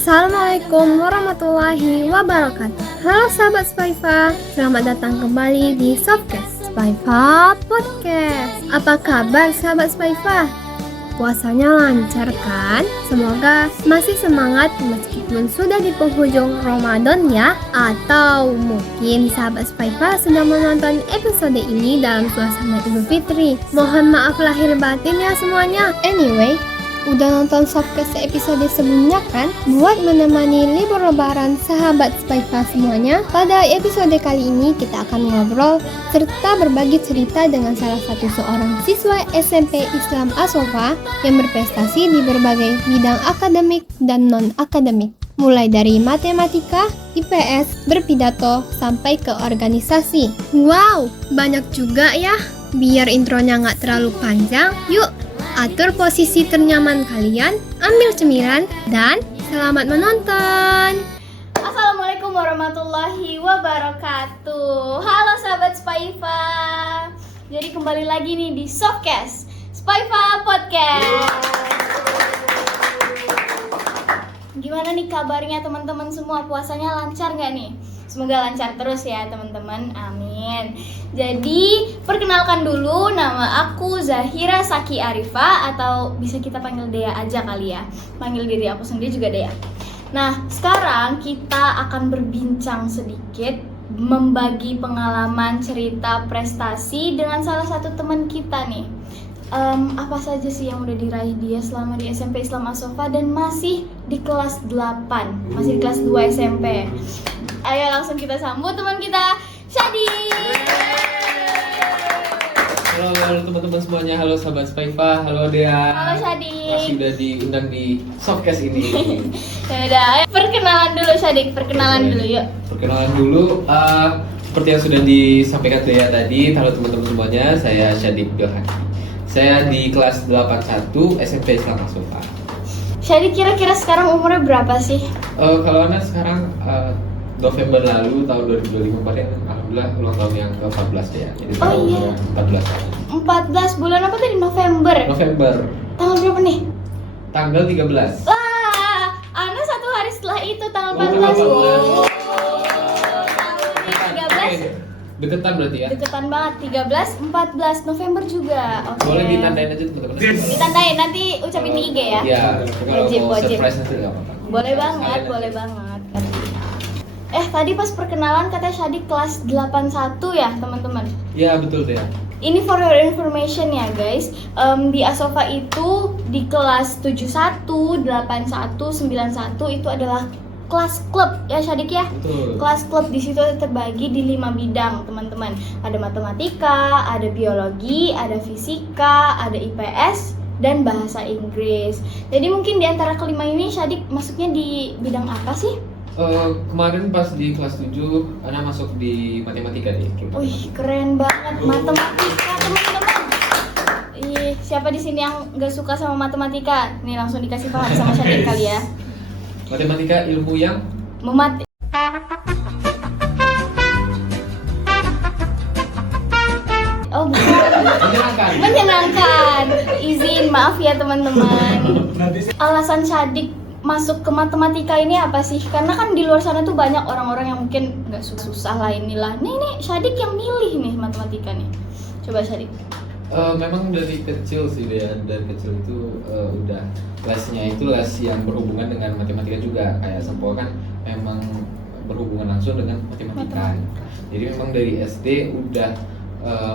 Assalamualaikum warahmatullahi wabarakatuh. Halo sahabat Spaifa, selamat datang kembali di Softcast Spaifa Podcast. Apa kabar sahabat Spaifa? Puasanya lancar kan? Semoga masih semangat meskipun sudah di penghujung Ramadan ya. Atau mungkin sahabat Spaifa sedang menonton episode ini dalam suasana Idul Fitri. Mohon maaf lahir batin ya semuanya. Anyway, udah nonton Softcast episode sebelumnya kan? Buat menemani libur lebaran sahabat Spaifa semuanya, pada episode kali ini kita akan ngobrol serta berbagi cerita dengan salah satu seorang siswa SMP Islam Asofa yang berprestasi di berbagai bidang akademik dan non-akademik, mulai dari matematika, IPS, berpidato, sampai ke organisasi. Wow, banyak juga ya. Biar intronya nggak terlalu panjang, yuk atur posisi ternyaman kalian, ambil cemilan, dan selamat menonton. Assalamualaikum warahmatullahi wabarakatuh. Halo sahabat Spaifa. Jadi kembali lagi nih di Softcast Spaifa Podcast. Gimana nih kabarnya teman-teman semua? Puasanya lancar nggak nih? Semoga lancar terus ya teman-teman, amin. Jadi perkenalkan dulu, nama aku Zahira Saki Arifa, atau bisa kita panggil Dea aja kali ya. Panggil diri aku sendiri juga Dea. Nah sekarang kita akan berbincang sedikit, membagi pengalaman, cerita, prestasi dengan salah satu teman kita nih. Apa saja sih yang udah diraih dia selama di SMP Islam Asofa dan masih di kelas 8, masih di kelas 2 SMP. Ayo langsung kita sambut teman kita, Shadi. Halo teman-teman semuanya, halo sahabat Spaifa, halo Dea. Halo Shadi. Masih udah diundang di Softcast ini. Yaudah, ayo perkenalan dulu Shadi, perkenalan dulu yuk. Perkenalan dulu, seperti yang sudah disampaikan Dea tadi, halo teman-teman semuanya, saya Shadi Bilhan. Saya di kelas 81 SMP Islam Asofa. Shadi kira-kira sekarang umurnya berapa sih? Kalau Anda sekarang November lalu tahun 2024 ya, alhamdulillah ulang tahun yang ke-14 ya. Jadi Oh iya. 14. 14 bulan apa tadi? November. Tanggal berapa nih? Tanggal 13. Wah, Ana satu hari setelah itu tanggal 14. tanggal 14. Tahun 13. Deketan berarti ya? Deketan banget, 13, 14 November juga. Oke. Boleh ditandain aja teman-teman. Ditandain, nanti ucapin di IG ya. Iya, kalau Wajib, mau wajib. surprise nanti nggak apa-apa. Boleh banget, boleh banget. Tadi pas perkenalan katanya Shadi kelas 81 ya teman-teman. Iya betul deh. Ini for your information ya guys. Di Asofa itu di kelas 71, 81, 91 itu adalah kelas klub ya Syadik ya. Betul. Kelas klub di situ terbagi di 5 bidang teman-teman. Ada matematika, ada biologi, ada fisika, ada IPS dan bahasa Inggris. Jadi mungkin di antara kelima ini Syadik masuknya di bidang apa sih? Kemarin pas di kelas 7 Ana masuk di matematika nih. Wih keren banget matematika teman-teman. Ih, siapa di sini yang nggak suka sama matematika? Nih langsung dikasih paham sama Syadik kali ya. Matematika ilmu yang Memati. Oh bukan. Menyenangkan. Izin maaf ya teman-teman. Alasan Syadik masuk ke matematika ini apa sih? Karena kan di luar sana tuh banyak orang-orang yang mungkin nggak susah lah inilah. Nih Syadik yang milih nih matematika nih. Coba Syadik. memang dari kecil sih dia, dari kecil itu udah lesnya itu les yang berhubungan dengan matematika juga. Kayak Sempo kan memang berhubungan langsung dengan matematika. Jadi memang dari SD udah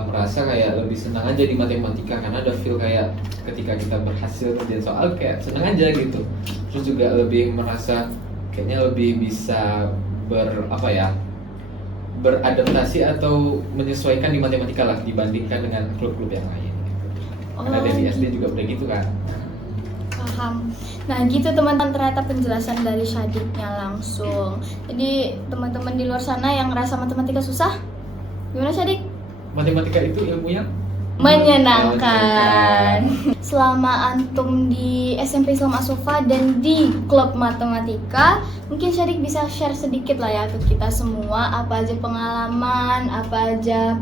merasa kayak lebih senang aja di matematika karena ada feel kayak ketika kita berhasil ngerjain soal kayak senang aja gitu. Terus juga lebih merasa kayaknya lebih bisa beradaptasi atau menyesuaikan di matematika lah dibandingkan dengan klub-klub yang lain gitu. Karena dari SD juga udah gitu kan. Paham. Nah gitu teman-teman, ternyata penjelasan dari Syadiknya langsung. Jadi teman-teman di luar sana yang ngerasa matematika susah, gimana Syadik? Matematika itu ilmu yang menyenangkan. Selama antum di SMP Islam Asofa dan di klub matematika, mungkin Syadik bisa share sedikit lah ya ke kita semua, apa aja pengalaman, apa aja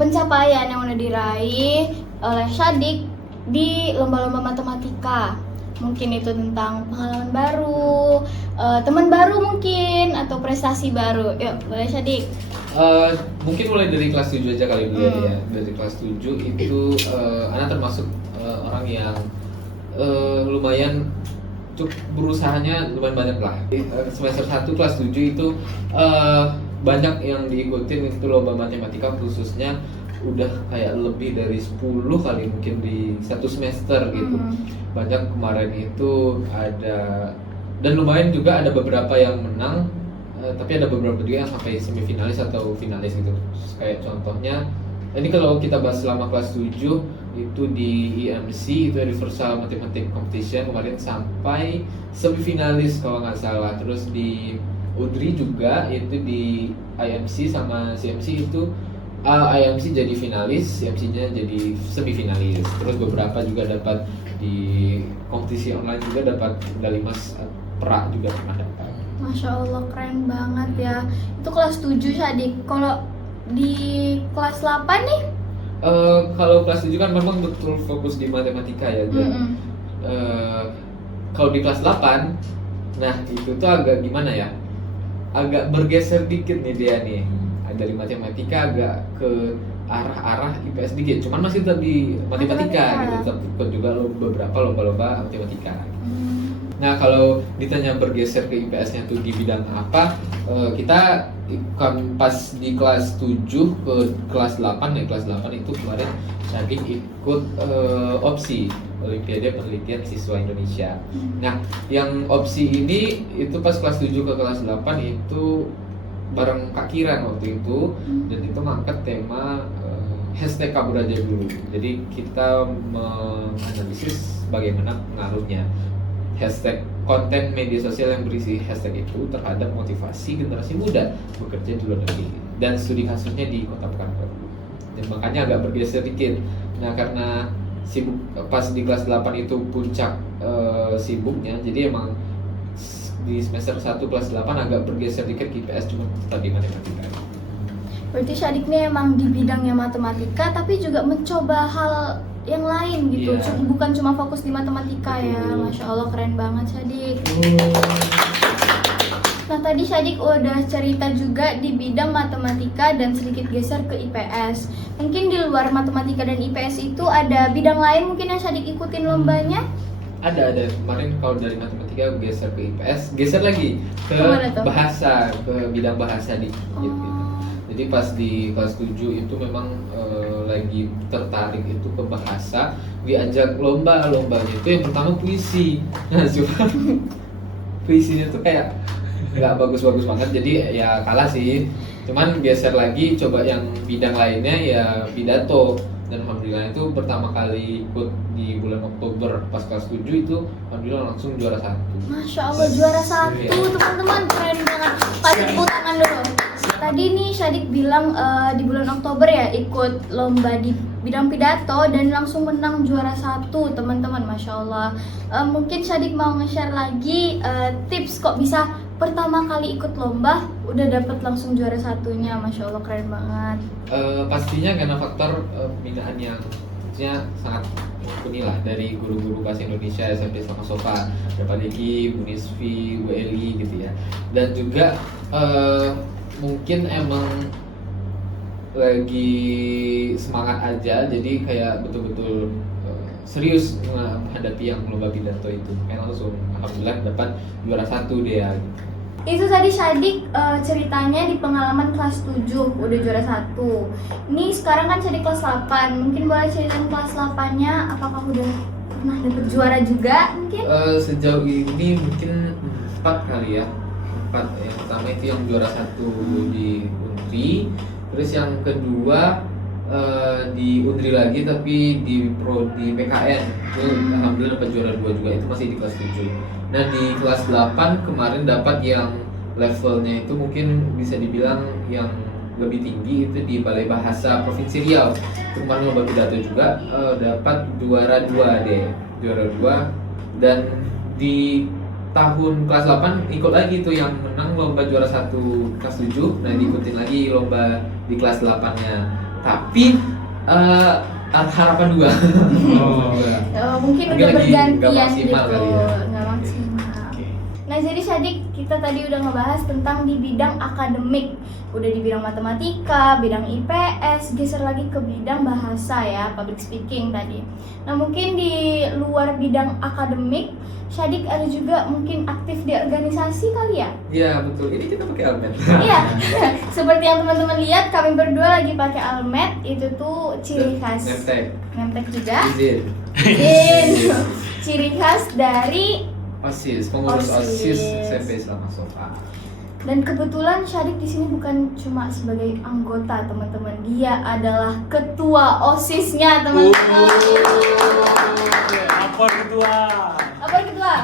pencapaian yang udah diraih oleh Syadik di lomba-lomba matematika. Mungkin itu tentang pengalaman baru, teman baru mungkin, atau prestasi baru. Yuk, boleh Syadik. Mungkin mulai dari kelas 7 aja kali dulu ya. Dari kelas 7 itu Ana termasuk orang yang lumayan cukup berusahanya lumayan banyak lah. Semester 1 kelas 7 itu banyak yang diikutin itu lomba matematika, khususnya udah kayak lebih dari 10 kali mungkin di satu semester gitu. Banyak kemarin itu ada, dan lumayan juga ada beberapa yang menang, tapi ada beberapa juga yang sampai semifinalis atau finalis gitu. Kayak contohnya ini kalau kita bahas selama kelas 7 itu di IMC, itu Universal Mathematics Competition kemarin sampai semifinalis kalau nggak salah. Terus di UDRI juga itu di IMC sama CMC itu IMC jadi finalis, CMC-nya jadi semifinalis. Terus beberapa juga dapat di kompetisi online juga dapat medali emas, perak juga pernah dapat. Masya Allah, keren banget ya. Itu kelas 7 Syadik. Kalau di kelas 8 nih? Kalau kelas 7 kan memang betul fokus di matematika ya. Kalau di kelas 8, nah itu tuh agak gimana ya? Agak bergeser dikit nih dia nih. Dari matematika agak ke arah IPS dikit. Cuman masih tetap di matematika gitu. Tetap ikut juga beberapa lomba-lomba matematika. Nah kalau ditanya bergeser ke IPS-nya tuh di bidang apa, kita kan pas di kelas 7 ke kelas 8 ya, kelas 8 itu kemarin Syadik ikut opsi Olimpiade Penelitian Siswa Indonesia. Nah yang opsi ini itu pas kelas 7 ke kelas 8 itu bareng Kak Kiran waktu itu, dan itu ngangkat tema hashtag kabur aja dulu. Jadi kita menganalisis bagaimana pengaruhnya hashtag konten media sosial yang berisi hashtag itu terhadap motivasi generasi muda bekerja di luar negeri dan studi kasusnya di Kota Pekanbaru. Dan makanya agak bergeser dikit. Nah karena sibuk pas di kelas 8 itu puncak sibuknya, jadi emang di semester 1 kelas 8 agak bergeser dikit ke IPS, cuma tetap di matematika. Berarti Syadik ini emang di bidangnya matematika tapi juga mencoba hal yang lain gitu, bukan cuma fokus di matematika ya. Masya Allah, keren banget Syadik. Nah tadi Syadik udah cerita juga di bidang matematika dan sedikit geser ke IPS. Mungkin di luar matematika dan IPS itu ada bidang lain mungkin yang Syadik ikutin lombanya? Ada. Kemarin kalau dari matematika geser ke IPS, geser lagi ke bahasa, ke bidang bahasa dikit gitu. Jadi pas di kelas 7 itu memang lagi tertarik itu ke bahasa, diajak lombanya itu yang pertama puisi. Nah cuma puisinya tuh kayak nggak bagus-bagus banget, jadi ya kalah sih. Cuman geser lagi coba yang bidang lainnya ya pidato, dan alhamdulillah itu pertama kali ikut di bulan Oktober pas kelas 7 itu alhamdulillah langsung juara 1. Masya Allah, juara 1 teman-teman, keren banget. Kasih tepuk tangan dulu. Tadi nih Syadik bilang di bulan Oktober ya ikut lomba di bidang pidato dan langsung menang juara 1 teman-teman. Masya Allah. Mungkin Syadik mau nge-share lagi tips kok bisa pertama kali ikut lomba udah dapet langsung juara 1-nya. Masya Allah, keren banget. Pastinya karena faktor pembinaan yang sangat mumpuni lah dari guru-guru bahasa Indonesia SMP sama Sofa, Bapak Diki, Bu Nisfi, Bu Eli gitu ya. Dan juga mungkin emang lagi semangat aja, jadi kayak betul-betul serius menghadapi yang lomba pidato itu. Kayak langsung alhamdulillah dapat juara 1 dia. Itu tadi Syadik ceritanya di pengalaman kelas 7 udah juara 1. Ini sekarang kan Syadik kelas 8. Mungkin boleh ceritain kelas 8-nya apakah udah pernah dapet juara juga mungkin? Sejauh ini mungkin 4 kali ya. 4. Yang pertama itu yang juara 1 di Unri. Terus yang kedua di Unri lagi tapi di PKN. Itu alhamdulillah dapat juara 2 juga, itu masih di kelas 7. Nah di kelas 8 kemarin dapat yang levelnya itu mungkin bisa dibilang yang lebih tinggi, itu di Balai Bahasa Provinsi Riau. Itu kemarin lomba pidato juga dapat juara 2 deh, juara 2. Dan di tahun kelas 8 ikut lagi tuh yang menang lomba juara 1 kelas 7. Nah diikutin lagi lomba di kelas 8-nya. Tapi harapan 2. Mungkin Mungkin udah lagi nggak bergantian maksimal gitu, kali ya. nggak maksimal. Nah jadi Syadik, kita tadi udah ngebahas tentang di bidang akademik, udah di bidang matematika, bidang IPS, geser lagi ke bidang bahasa ya, public speaking tadi. Nah mungkin di luar bidang akademik, Syadik ada juga mungkin aktif di organisasi kali ya? Iya betul, ini kita pakai almet. Iya, seperti yang teman-teman lihat, kami berdua lagi pakai almet, itu tuh ciri khas. Nemtek juga. Izin. Ciri khas dari OSIS, pengurus OSIS. OSIS SMP Selama Sofa. dan kebetulan Syadik di sini bukan cuma sebagai anggota teman-teman, dia adalah ketua OSIS-nya teman-teman. Apa ketua? Apa ketua?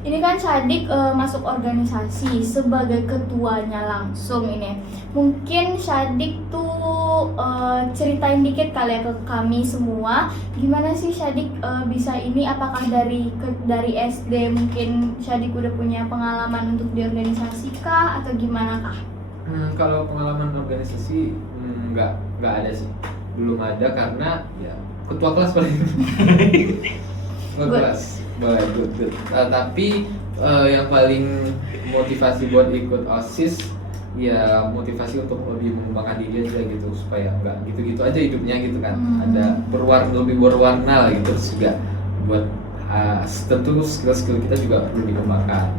Ini kan Syadik masuk organisasi sebagai ketuanya langsung ini. Mungkin Syadik tuh ceritain dikit kali ya ke kami semua, gimana sih Syadik bisa ini? Apakah dari SD mungkin Syadik udah punya pengalaman untuk di organisasi kah atau gimana kah? Kalau pengalaman organisasi nggak ada sih, belum ada karena ya ketua kelas paling. Ketua kelas. Good. Tapi yang paling motivasi buat ikut OSIS ya motivasi untuk lebih mengembangkan diri aja gitu, supaya nggak gitu-gitu aja hidupnya gitu kan. Ada lebih berwarna lah gitu, terus juga buat tentu skill-skill kita juga perlu dikembangkan.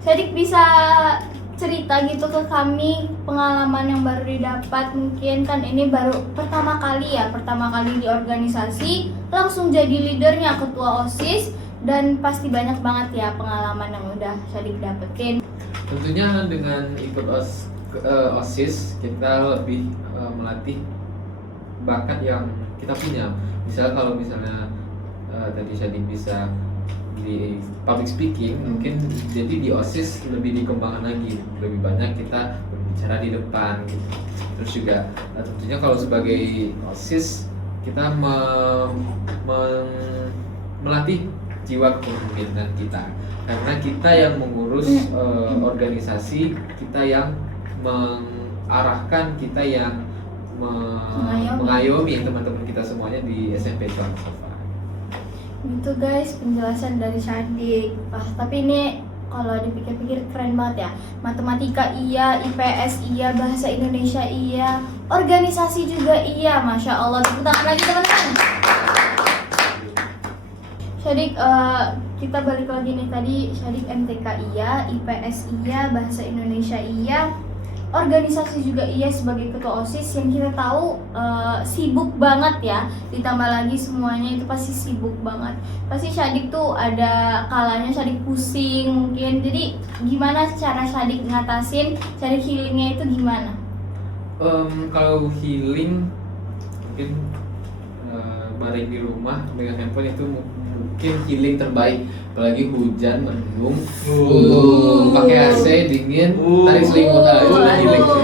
Syadik bisa cerita gitu ke kami pengalaman yang baru didapat, mungkin kan ini baru pertama kali di organisasi langsung jadi leadernya ketua OSIS, dan pasti banyak banget ya pengalaman yang udah Syadik dapetin. Tentunya dengan ikut OSIS kita lebih melatih bakat yang kita punya. Kalau misalnya tadi Syadik bisa di public speaking, mungkin jadi di OSIS lebih dikembangkan lagi, lebih banyak kita berbicara di depan gitu. Terus juga tentunya kalau sebagai OSIS kita melatih jiwa kepemimpinan kita, karena kita yang mengurus organisasi, kita yang mengarahkan, kita yang mengayomi teman-teman kita semuanya di SMP Selama Sofa. Gitu guys, penjelasan dari Syadik. Tapi ini kalau dipikir-pikir keren banget ya. Matematika iya, IPS iya, bahasa Indonesia iya, organisasi juga iya. Masya Allah, tepuk tangan lagi teman-teman. Syadik, kita balik lagi nih, tadi Syadik MTK iya, IPS iya, bahasa Indonesia iya, organisasi juga iya sebagai ketua OSIS, yang kita tahu sibuk banget ya, ditambah lagi semuanya itu pasti sibuk banget. Pasti Syadik tuh ada kalanya Syadik pusing mungkin, jadi gimana cara Syadik ngatasin, Syadik healingnya itu gimana? Kalau healing mungkin bareng di rumah dengan handphone itu mungkin healing terbaik, apalagi hujan mendung, pakai AC dingin, tarik selimut, itu udah healing sih.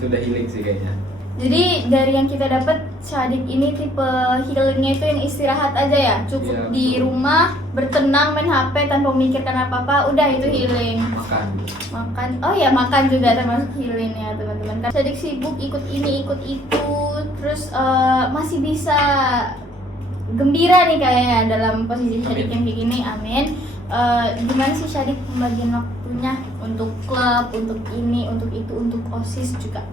Itu udah healing sih kayaknya. Jadi dari yang kita dapat, Syadik ini tipe healingnya itu yang istirahat aja ya, cukup di rumah bertenang, main HP tanpa memikirkan apa-apa, udah itu healing. Makan, oh ya makan juga termasuk healing ya teman-teman. Kan Syadik sibuk ikut ini ikut itu, terus masih bisa gembira nih kayaknya dalam posisi Syadik yang kayak gini, amin. Gimana sih Syadik pembagian waktunya untuk klub, untuk ini, untuk itu, untuk OSIS juga?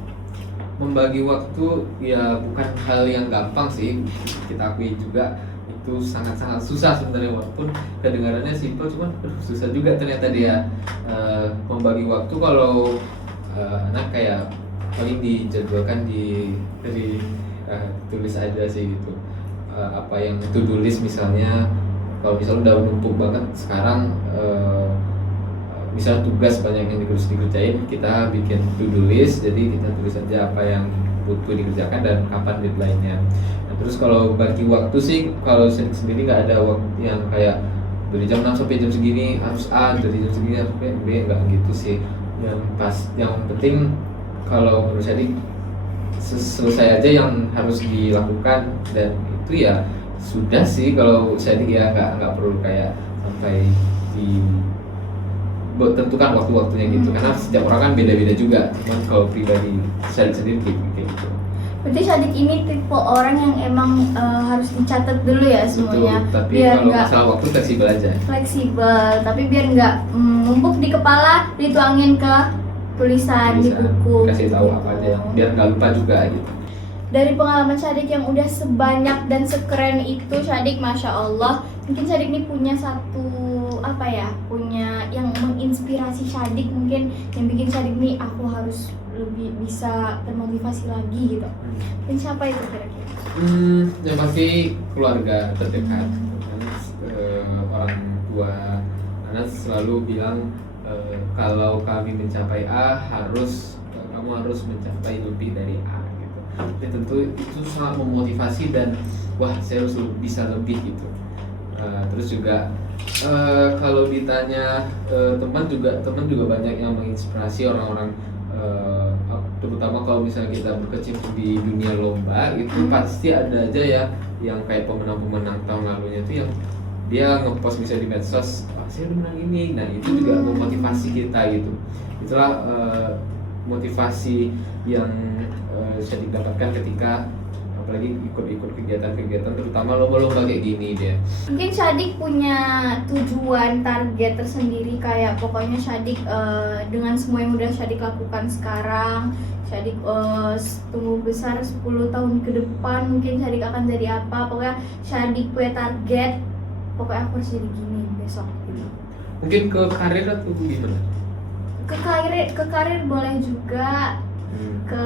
Membagi waktu ya bukan hal yang gampang sih, kita akui juga itu sangat-sangat susah sebenarnya, walaupun kedengarannya simpel, cuman susah juga ternyata dia membagi waktu. Kalau anak kayak paling dijadwalkan tulis aja sih gitu. Apa yang to-do list misalnya, kalau misalnya udah numpuk banget sekarang, misal tugas banyak yang harus dikerjain, kita bikin to-do list, jadi kita tulis aja apa yang butuh dikerjakan dan kapan deadline-nya. Nah, terus kalau bagi waktu sih, kalau sendiri nggak ada waktu yang kayak dari jam 6 sampai jam segini harus A, dari jam segini harus B, nggak gitu sih. Yang penting kalau menurut saya selesai aja yang harus dilakukan, dan itu ya sudah sih. Kalau saya nggak perlu kayak sampai tentukan waktu-waktunya gitu, karena setiap orang kan beda-beda juga. Cuman kalau pribadi saya sendiri kayak gitu. Berarti Syadik ini tipe orang yang emang harus dicatat dulu ya semuanya. Betul, tapi biar kalau nggak masalah waktu fleksibel aja. fleksibel, tapi biar nggak numpuk di kepala, dituangin ke tulisan di buku. Kasih tahu apa aja, biar nggak lupa juga gitu. Dari pengalaman Syadik yang udah sebanyak dan sekeren itu, Syadik Masya Allah, mungkin Syadik ini punya satu apa ya, punya yang menginspirasi Syadik, mungkin yang bikin Syadik nih aku harus lebih bisa termotivasi lagi gitu. Dan siapa itu kira-kira? Yang pasti keluarga terdekat. Orang tua Anas selalu bilang kalau kami mencapai A kamu harus mencapai lebih dari A gitu. Jadi tentu itu sangat memotivasi dan wah saya harus bisa lebih gitu. Terus juga kalau ditanya teman juga banyak yang menginspirasi orang-orang, terutama kalau misalnya kita berkecimpung di dunia lomba itu pasti ada aja ya yang kayak pemenang-pemenang tahun lalunya itu yang dia ngepost misalnya di medsos, saya udah menang ini, nah itu juga memotivasi kita gitu. Itulah motivasi yang bisa didapatkan ketika apalagi ikut-ikut kegiatan-kegiatan terutama lomba-lomba kayak gini dia. Mungkin Syadik punya tujuan target tersendiri, kayak pokoknya Syadik dengan semua yang udah Syadik lakukan sekarang, Syadik tumbuh besar 10 tahun ke depan mungkin Syadik akan jadi apa, pokoknya Syadik punya target, pokoknya aku harus jadi gini besok gitu. Mungkin ke karir atau gimana? Ke karir boleh juga, ke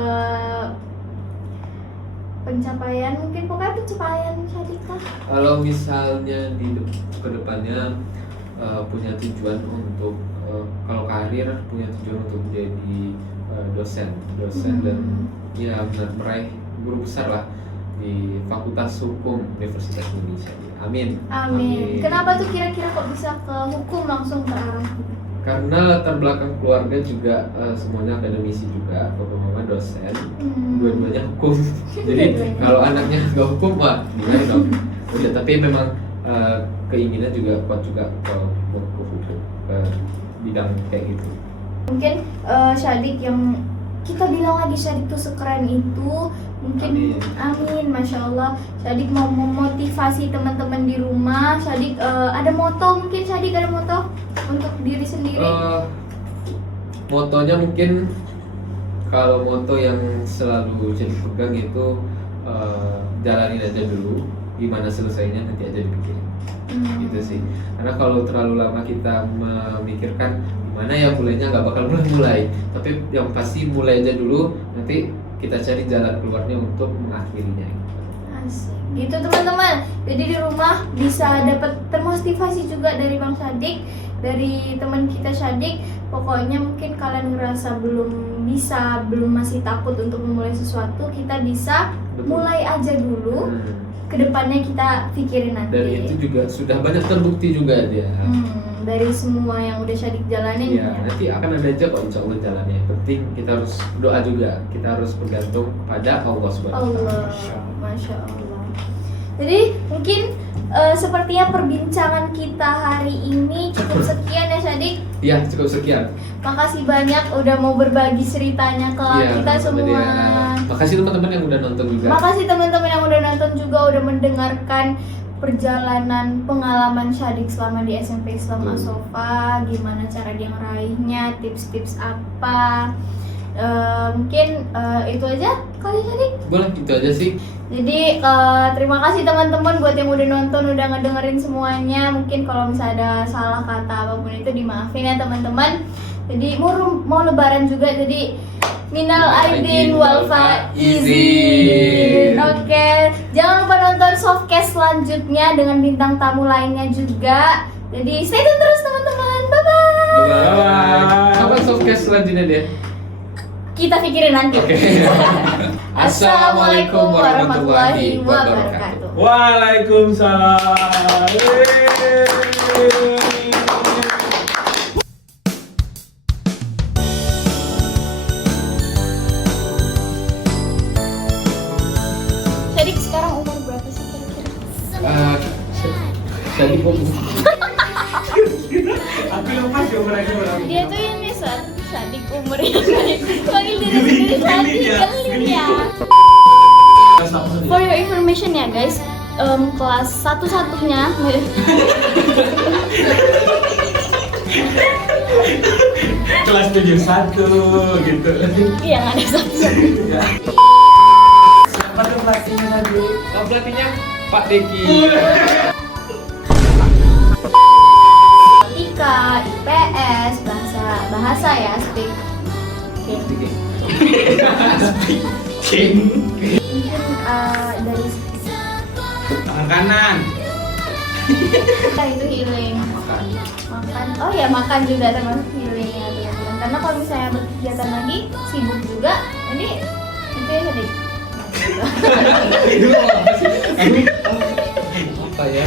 pencapaian mungkin, pokoknya pencapaian Syadik lah. Kalau misalnya di kedepannya punya tujuan untuk kalau karir punya tujuan untuk menjadi dosen dan ya benar meraih guru besar lah di Fakultas Hukum Universitas Indonesia. Amin. Amin. Kenapa tuh kira-kira kok bisa ke hukum langsung ke arah gitu? Karena latar belakang keluarga juga semuanya akademisi juga, bapak mama dosen, dua-duanya hukum. Jadi kalau anaknya nggak hukum, wah gimana dong? Udah, tapi memang keinginan juga kuat juga kalau mau ke hukum, ke bidang kayak gitu. Mungkin Syadik yang kita bilang lagi Syadik tuh sekeren itu, mungkin amin, Masya Allah. Syadik mau memotivasi teman-teman di rumah. Syadik ada moto, mungkin Syadik ada moto untuk diri sendiri. Motonya mungkin kalau moto yang selalu jadi pegang itu jalanin aja dulu, gimana selesainya nanti aja dipikirin. Gitu sih. Karena kalau terlalu lama kita memikirkan gimana ya mulainya, nggak bakal mulai. Tapi yang pasti mulai aja dulu, nanti kita cari jalan keluarnya untuk mengakhirinya. Asik. Gitu teman-teman. Jadi di rumah bisa dapat termotivasi juga dari Bang Syadik, dari teman kita Syadik. Pokoknya mungkin kalian ngerasa belum masih takut untuk memulai sesuatu, kita bisa mulai aja dulu. Kedepannya kita pikirin nanti. Dan itu juga sudah banyak terbukti juga dia. Dari semua yang udah Syadik jalanin. Ya, nanti akan ada aja kok insya Allah jalannya. Yang penting kita harus doa juga. Kita harus bergantung pada Allah Subhanahu wa Ta'ala. Masya Allah. Jadi mungkin sepertinya perbincangan kita hari ini cukup sekian ya Syadik. Iya, cukup sekian. Makasih banyak udah mau berbagi ceritanya ke kita semua. Makasih teman-teman yang udah nonton juga. Makasih teman-teman yang udah nonton juga, udah mendengarkan perjalanan pengalaman Syadik selama di SMP Islam As-Sofa, gimana cara dia ngeraihnya, tips-tips apa. Mungkin itu aja kali Syadik. Boleh, itu aja sih. Jadi terima kasih teman-teman buat yang udah nonton, udah ngedengerin semuanya. Mungkin kalau misalnya ada salah kata apapun itu dimaafin ya teman-teman. Jadi mau lebaran juga, jadi minal aidin wal faizin. Oke, jangan lupa nonton Softcast selanjutnya dengan bintang tamu lainnya juga. Jadi stay tune terus teman-teman. Bye bye. Kapan Softcast selanjutnya dia? Kita pikirin nanti. Assalamualaikum warahmatullahi wabarakatuh. Waalaikumsalam. Syadik sekarang umur berapa sih kira-kira? Jadi Aku lupa sih umurnya berapa. Dia tuh yang misal Syadik umurnya panggil diri sendiri Syadik, gelir ya. For your information ya guys, kelas satu-satunya Kelas 71 gitu. yang ada satu-satu. Siapa tuh pelatihnya tadi? Oh, pelatihnya Pak Deki. Matematika, IPS, bahasa ya, speak. Mungkin dari Tangan kanan. kita itu healing. Makan. Oh ya, makan juga termasuk healing ya teman-teman. Karena kalau misalnya berkegiatan lagi sibuk juga, jadi itu ya tadi. Itu apa sih? Apa ya?